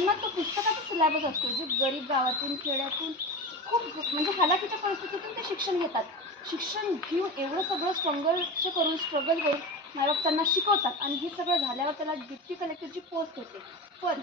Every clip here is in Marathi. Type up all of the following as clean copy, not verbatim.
त्यांना तो पुस्तकाचा सिलॅबस असतो. जे गरीब गावातून खेड्यातून खूप म्हणजे हालाकीच्या परिस्थितीतून ते शिक्षण घेतात. शिक्षण घेऊन एवढं सगळं स्ट्रगल करून मायबाप त्यांना शिकवतात आणि हे सगळं झाल्यावर त्याला डिप्टी कलेक्टरची पोस्ट येते. पण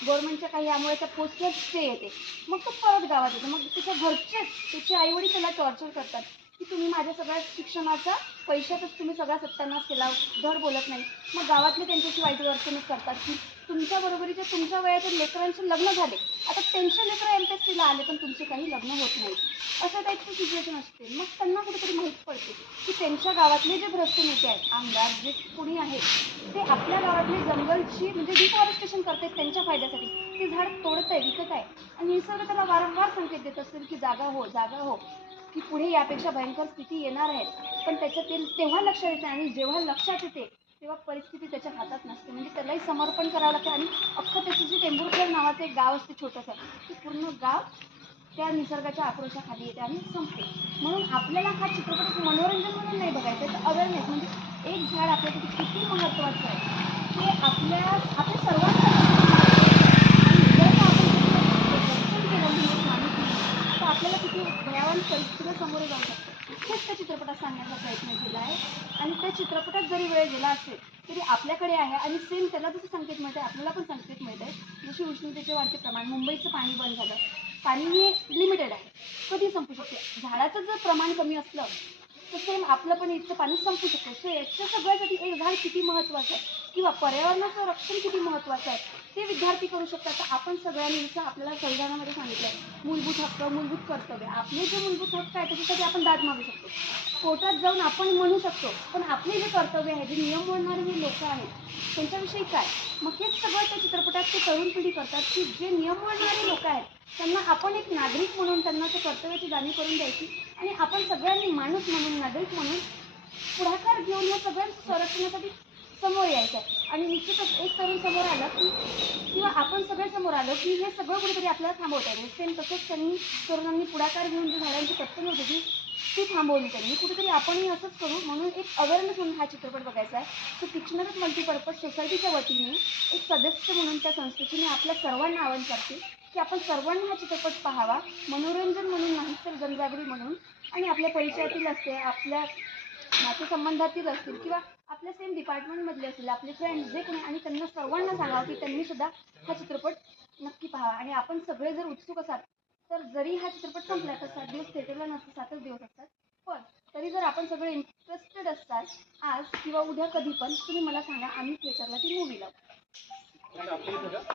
गव्हर्नमेंटच्या काही यामुळे त्या पोस्टला स्टे येते. मग तो परत गावात येतो. मग त्याच्या घरचेच त्याचे आईवडील त्याला टॉर्चर करतात की तुम्ही माझ्या सगळ्या शिक्षणाचा पैशातच तुम्ही सगळा सत्यानाश केला, धड बोलत नाही. मग गावातले त्यांच्याशी वाईट वर्तणूक करतात की तुमच्या बरोबरीच्या तुमच्या वयाच्या लेकरांचे लग्न झाले, आता त्यांचे लेकरं एमपीएससीला आले पण तुमचे काही लग्न होत नाही, असं टाईपची सिच्युएशन असते. मग त्यांना कुठेतरी माहीत पडते की त्यांच्या गावातले जे भ्रष्ट नेते आहेत, आमदार जे कोणी आहेत, ते आपल्या गावातली जंगलची म्हणजे डिफॉरेस्टेशन करतात त्यांच्या फायद्यासाठी. ते झाड तोडत आहे, विकत आहे आणि निसर्ग त्याला वारंवार संकेत देत असेल की जागा हो, जागा हो, की पुढे यापेक्षा भयंकर स्थिती येणार आहे. पण त्याच्यातील तेव्हा लक्षात येते आणि जेव्हा लक्षात येते तेव्हा परिस्थिती त्याच्या हातात नसते. म्हणजे त्यालाही समर्पण करावं लागतं आणि अख्खं त्याचं जे टेंभुर्णीकर नावाचं एक गाव असते छोटंसं, ते पूर्ण गाव त्या निसर्गाच्या आक्रोशाखाली येते आणि संपते. म्हणून आपल्याला हा चित्रपट एक मनोरंजन म्हणून नाही बघायचं, तर अवेअरनेस म्हणजे एक झाड आपल्यासाठी किती महत्त्वाचं आहे ते आपल्या सर्वांसाठी आणि जर का आपण रक्षण केलं म्हणजे माणूस तर आपल्याला किती भयावन परिस्थितीला सामोरे जाऊ शकतो. हेच त्या चित्रपटात सांगण्याचा प्रयत्न केला आहे. आणि त्या चित्रपटात जरी वेळ गेला असेल तरी आपल्याकडे आहे आणि सेम त्याला जसं संकेत मिळत आहे आपल्याला पण संकेत मिळत आहे. जशी उष्णतेचे वाढते प्रमाण, मुंबईचं पाणी बंद झालं, पाणी हे लिमिटेड आहे, कधी संपू शकते. झाडाचं जर प्रमाण कमी असलं तर सेम आपलं पण इथचं पाणी संपू शकतं. सो याच्या सगळ्यासाठी एक झाड किती महत्त्वाचं आहे किंवा पर्यावरणाचं रक्षण किती महत्त्वाचं आहे ते विद्यार्थी करू शकतात. तर आपण सगळ्यांनी जसं आपल्याला संविधानामध्ये सांगितलं आहे मूलभूत हक्क, मूलभूत कर्तव्य, आपले जे मूलभूत हक्क आहे त्याच्यासाठी आपण दाद मागू शकतो, कोर्टात जाऊन आपण म्हणू शकतो. पण आपले जे कर्तव्य आहे, जे नियम मोडणारे जे लोक आहेत त्यांच्याविषयी काय? मग हेच सगळं त्या चित्रपटात ते तरुण पिढी करतात की जे नियम मोडणारे लोक आहेत त्यांना आपण एक नागरिक म्हणून त्यांना ते कर्तव्याची जाणीव करून द्यायची आणि आपण सगळ्यांनी माणूस म्हणून, नागरिक म्हणून पुढाकार घेऊन या सगळ्यांचं संरक्षणासाठी समोर यायचं आहे. आणि निश्चितच एक तरुण समोर आलं की किंवा आपण सगळे समोर आलो की हे सगळं कुठेतरी आपल्याला थांबवता येईल. सेम तसंच त्यांनी तरुणांनी पुढाकार घेऊन जी झाडांची कत्तल होत होती ती थांबवली त्यांनी. कुठेतरी आपणही असंच करू म्हणून एक अवेअरनेस म्हणून हा चित्रपट बघायचा आहे. तो पिक्चरच मल्टीपर्पज सोसायटीच्या वतीने एक सदस्य म्हणून त्या संस्थेची मी आपल्या सर्वांना आवाहन करते की आपण सर्वांनी हा चित्रपट पाहावा, मनोरंजन म्हणून नाही तर जनजागृती म्हणून. आणि आपल्या परिचयातील असते, आपल्या नातेसंबंधातील असतील किंवा आपल्या सेम डिपार्टमेंटमधले असतील आपले फ्रेंड्स जे कोणी, आणि त्यांना सर्वांना सांगावं की त्यांनी सुद्धा हा चित्रपट नक्की पाहावा. आणि आपण सगळे जर उत्सुक असाल तर जरी हा चित्रपट संपला तर 7 दिवस थिएटरला नसतं, 7च दिवस असतात, पण तरी जर आपण सगळे इंटरेस्टेड असाल आज किंवा उद्या कधी पण तुम्ही मला सांगा, आम्ही थिएटरला ती मूवी लावू.